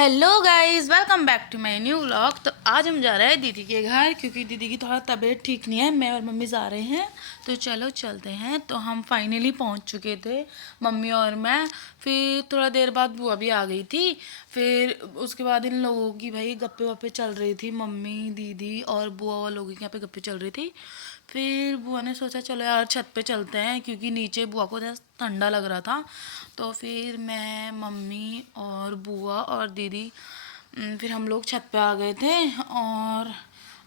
Hello guys, welcome back to my new vlog. तो आज हम जा रहे हैं दीदी के घर क्योंकि दीदी की थोड़ा तबीयत ठीक नहीं है। मैं और मम्मी जा रहे हैं, तो चलो चलते हैं। तो हम फाइनली पहुंच चुके थे, मम्मी और मैं। फिर थोड़ा देर बाद बुआ भी आ गई थी। फिर उसके बाद इन लोगों की भाई गप्पे वप्पे चल रही थी, मम्मी दीदी और बुआ लोगों के यहाँ पे गप्पे चल रही थी। फिर बुआ ने सोचा चलो यार छत पे चलते हैं, क्योंकि नीचे बुआ को जैसे ठंडा लग रहा था। तो फिर मैं मम्मी और बुआ और दीदी फिर हम लोग छत पे आ गए थे।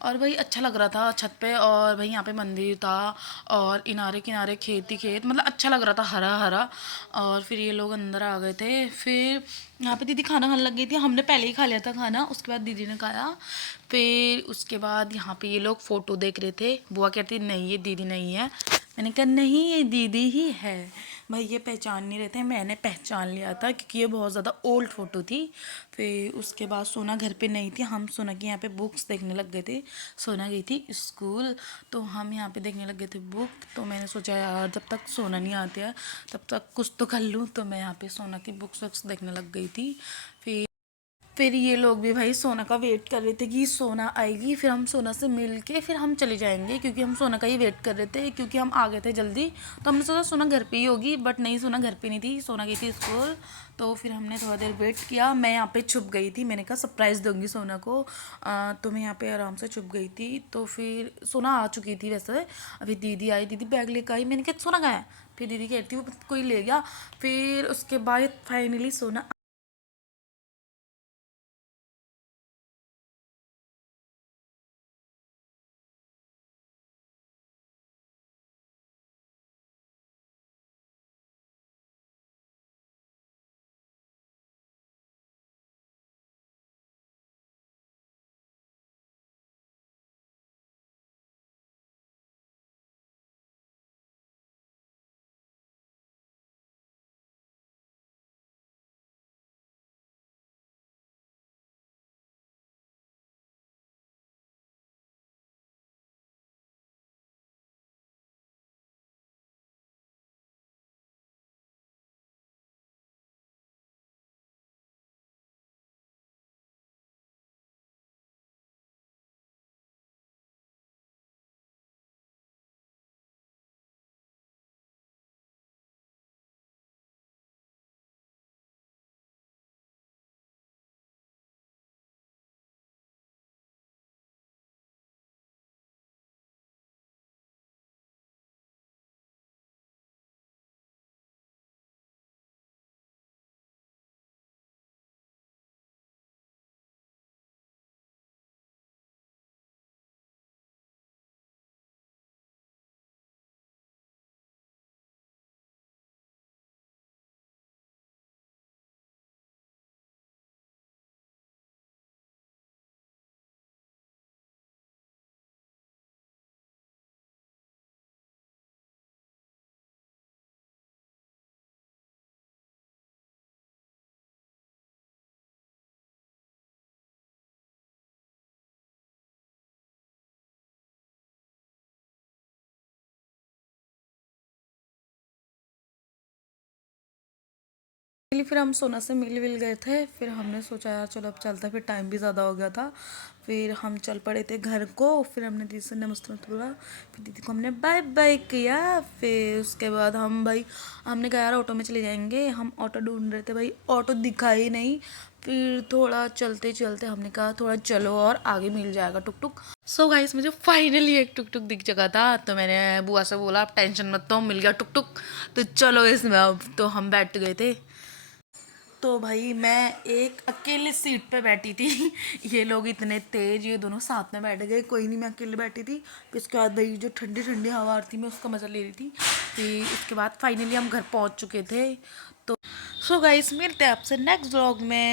और भाई अच्छा लग रहा था छत पे। और भाई यहाँ पे मंदिर था और किनारे किनारे खेत ही खेत, मतलब अच्छा लग रहा था, हरा हरा। और फिर ये लोग अंदर आ गए थे। फिर यहाँ पे दीदी खाना खाने लग गई थी। हमने पहले ही खा लिया था खाना, उसके बाद दीदी ने खाया। फिर उसके बाद यहाँ पे ये लोग फ़ोटो देख रहे थे। बुआ कहती नहीं ये दीदी नहीं है। मैंने कहा नहीं ये दीदी ही है। भाई ये पहचान नहीं रहे थे, मैंने पहचान लिया था क्योंकि ये बहुत ज़्यादा ओल्ड फ़ोटो थी। फिर उसके बाद सोना घर पे नहीं थी, हम सोना के यहाँ पे बुक्स देखने लग गए थे। सोना गई थी स्कूल, तो हम यहाँ पे देखने लग गए थे बुक। तो मैंने सोचा यार जब तक सोना नहीं आती है तब तक कुछ तो कर लूँ। तो मैं यहाँ पे सोना की बुक्स वक्स देखने लग गई थी। फिर ये लोग भी भाई सोना का वेट कर रहे थे कि सोना आएगी, फिर हम सोना से मिल के फिर हम चले जाएंगे, क्योंकि हम सोना का ही वेट कर रहे थे क्योंकि हम आ गए थे जल्दी। तो हमने सोचा सोना घर पे ही होगी, बट नहीं, सोना घर पे नहीं थी, सोना गई थी स्कूल। तो फिर हमने थोड़ा देर वेट किया। मैं यहाँ पे छुप गई थी, मैंने कहा सरप्राइज़ दूंगी सोना को। तो मैं यहाँ पे आराम से छुप गई थी। तो फिर सोना आ चुकी थी वैसे। अभी दीदी आई, दीदी बैग लेकर आई। मैंने कहा सोना कहाँ है? फिर दीदी कहती वो कोई ले गया। फिर उसके बाद फाइनली सोना फिर हम सोना से मिल विल गए थे। फिर हमने सोचा यार चलो अब चलता है, फिर टाइम भी ज़्यादा हो गया था। फिर हम चल पड़े थे घर को। फिर हमने दीदी से नमस्ते बोला, फिर दीदी को हमने बाय बाय किया। फिर उसके बाद हम भाई हमने कहा यार ऑटो में चले जाएंगे। हम ऑटो ढूंढ रहे थे, भाई ऑटो दिखा ही नहीं। फिर थोड़ा चलते चलते हमने कहा थोड़ा चलो और आगे मिल जाएगा टुक टुक। सो गाइस मुझे फाइनली एक टुक टुक दिख चुका था। तो मैंने बुआ से बोला आप टेंशन मत लो, मिल गया टुक टुक, तो चलो इसमें। अब तो हम बैठ गए थे। तो भाई मैं एक अकेले सीट पे बैठी थी। ये लोग इतने तेज, ये दोनों साथ में बैठ गए, कोई नहीं, मैं अकेले बैठी थी। फिर उसके बाद भाई जो ठंडी ठंडी हवा आ रही थी मैं उसका मज़ा ले रही थी। फिर उसके बाद फाइनली हम घर पहुंच चुके थे। तो सो गाइस मिलते हैं आपसे नेक्स्ट व्लॉग में।